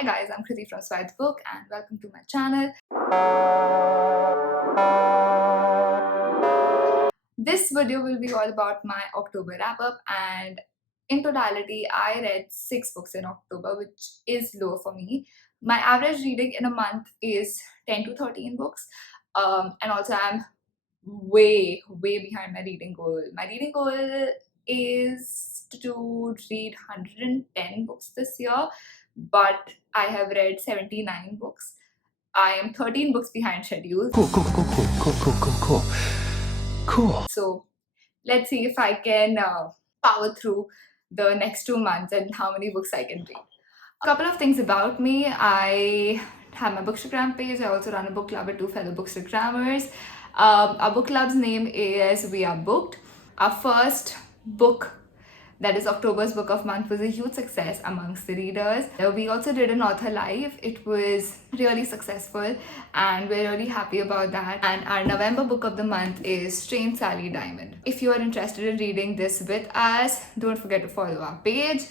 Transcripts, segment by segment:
Hi guys, I'm Kriti from Swide's Book and welcome to my channel. This video will be all about my October wrap-up, and in totality I read 6 books in October, which is low for me. My average reading in a month is 10 to 13 books, and also I'm way behind my reading goal. My reading goal is to read 110 books this year, but I have read 79 books. I am 13 books behind schedule. Cool. So let's see if I can power through the next 2 months and how many books I can read. A couple of things about me. I have my Bookstagram page. I also run a book club with 2 fellow Bookstagrammers. Our book club's name is We Are Booked. Our first book, that is October's book of month, was a huge success amongst the readers. We also did an author live. It was really successful and we're really happy about that. And our November book of the month is Strange Sally Diamond. If you are interested in reading this with us, don't forget to follow our page.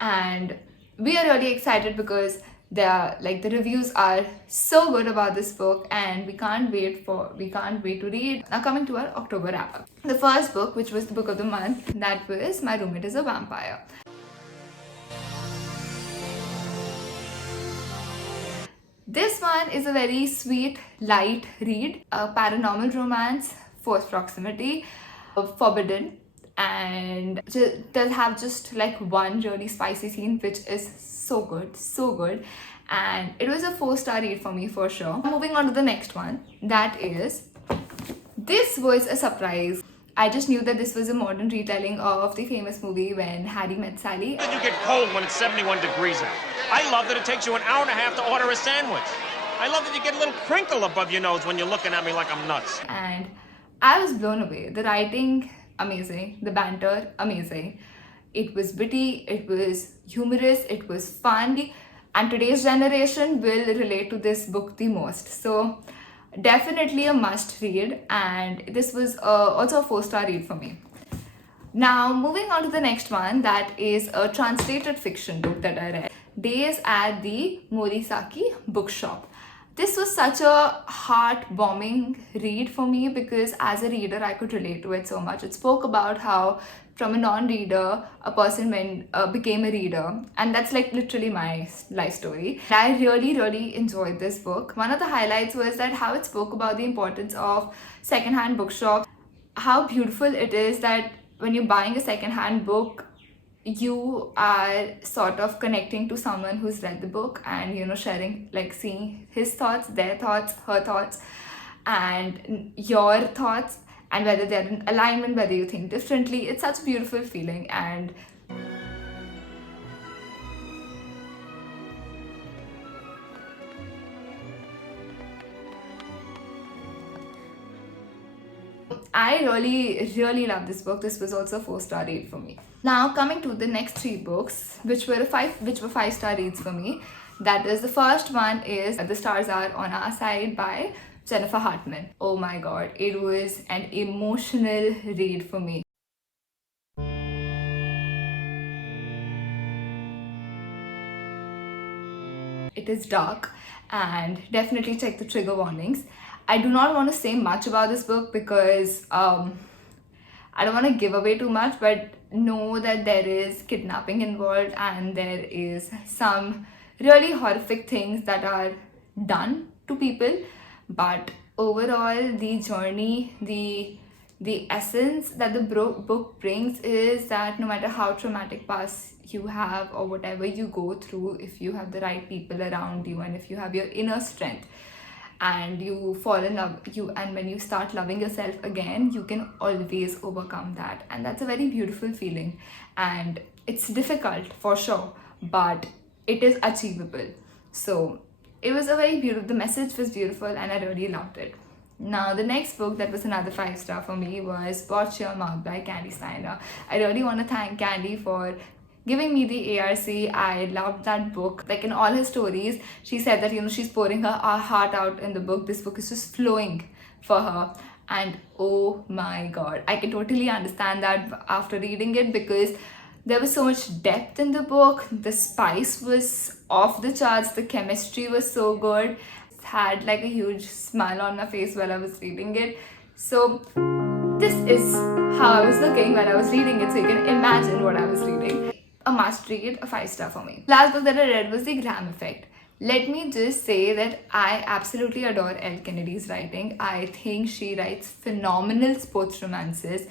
And we are really excited because the reviews are so good about this book and we can't wait to read. Now coming to our October wrap up. The first book, which was the book of the month, that was My Roommate is a Vampire. This one is a very sweet, light read, a paranormal romance, forced proximity, forbidden, and does have just like one really spicy scene which is so good, and it was a 4-star read for me for sure. Moving on to the next one, this was a surprise. I just knew that this was a modern retelling of the famous movie When Harry Met Sally. That you get cold when it's 71 degrees out. I love that it takes you an hour and a half to order a sandwich. I love that you get a little crinkle above your nose when you're looking at me like I'm nuts. And I was blown away. The writing, amazing. The banter, amazing. It was witty, it was humorous, it was fun, and today's generation will relate to this book the most. So definitely a must read, and this was also a 4-star read for me. Now moving on to the next one, that is a translated fiction book that I read, Days at the Morisaki Bookshop. This was such a heart-warming read for me because as a reader I could relate to it so much. It spoke about how from a non-reader a person became a reader, and that's like literally my life story. I really enjoyed this book. One of the highlights was that how it spoke about the importance of second-hand bookshops, how beautiful it is that when you're buying a second-hand book, you are sort of connecting to someone who's read the book and sharing, like seeing his thoughts, their thoughts, her thoughts, and your thoughts, and whether they're in alignment, whether you think differently. It's such a beautiful feeling. And I really love this book. This was also a 4-star read for me. Now coming to the next 3 books, which were 5-star reads for me. That is, the first one is The Stars Are on Our Side by Jennifer Hartman. Oh my god, it was an emotional read for me. It is dark, and definitely check the trigger warnings. I do not want to say much about this book because I don't want to give away too much, but know that there is kidnapping involved and there is some really horrific things that are done to people. But overall, the journey, the essence that the book brings is that no matter how traumatic past you have or whatever you go through, if you have the right people around you and if you have your inner strength and you fall in love, and when you start loving yourself again, you can always overcome that. And that's a very beautiful feeling, and it's difficult for sure, but it is achievable. So it was a very beautiful, the message was beautiful and I really loved it. Now the next book that was another 5-star for me was Watch Your Mouth by Candy Steiner. I really want to thank Candy for giving me the ARC. I loved that book. Like in all her stories, she said that she's pouring her heart out in the book. This book is just flowing for her, and oh my god, I can totally understand that after reading it, because There was so much depth in the book. The spice was off the charts. The chemistry was so good. Had like a huge smile on my face while I was reading it. So this is how I was looking when I was reading it, so you can imagine what I was reading. A must read, a 5-star for me. Last book that I read was The Gram Effect. Let me just say that I absolutely adore Elle Kennedy's writing. I think she writes phenomenal sports romances,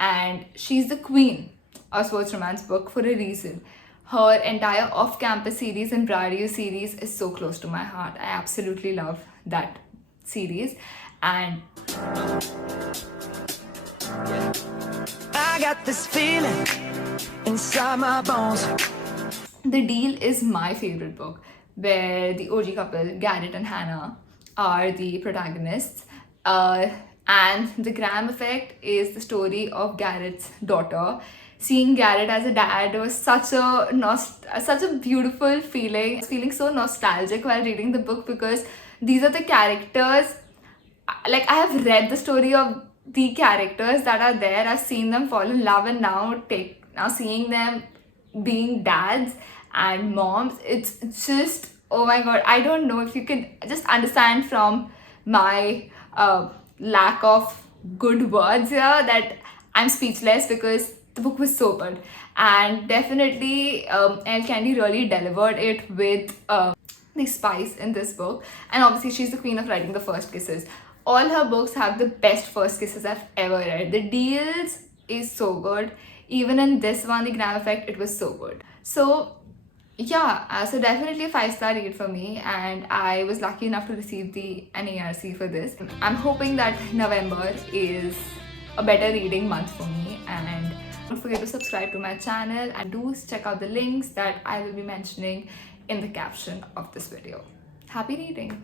and she's the queen of sports romance book for a reason. Her entire off-campus series and Brady series is so close to my heart. I absolutely love that series. And I got this feeling inside my bones. The Deal is my favorite book, where the OG couple, Garrett and Hannah, are the protagonists. And The Gram Effect is the story of Garrett's daughter. Seeing Garrett as a dad was such a beautiful feeling. I was feeling so nostalgic while reading the book because these are the characters. Like, I have read the story of the characters that are there. I've seen them fall in love, and now seeing them being dads and moms, it's just, oh my god. I don't know if you can just understand from my lack of good words here that I'm speechless because the book was so good. And definitely Elle Candy really delivered it with the spice in this book. And obviously she's the queen of writing the first kisses. All her books have the best first kisses I've ever read. The Deals is so good. Even in this one, The Gram Effect, it was so good. So yeah, so definitely a 5-star read for me, and I was lucky enough to receive an ARC for this. I'm hoping that November is a better reading month for me, and don't forget to subscribe to my channel and do check out the links that I will be mentioning in the caption of this video. Happy reading!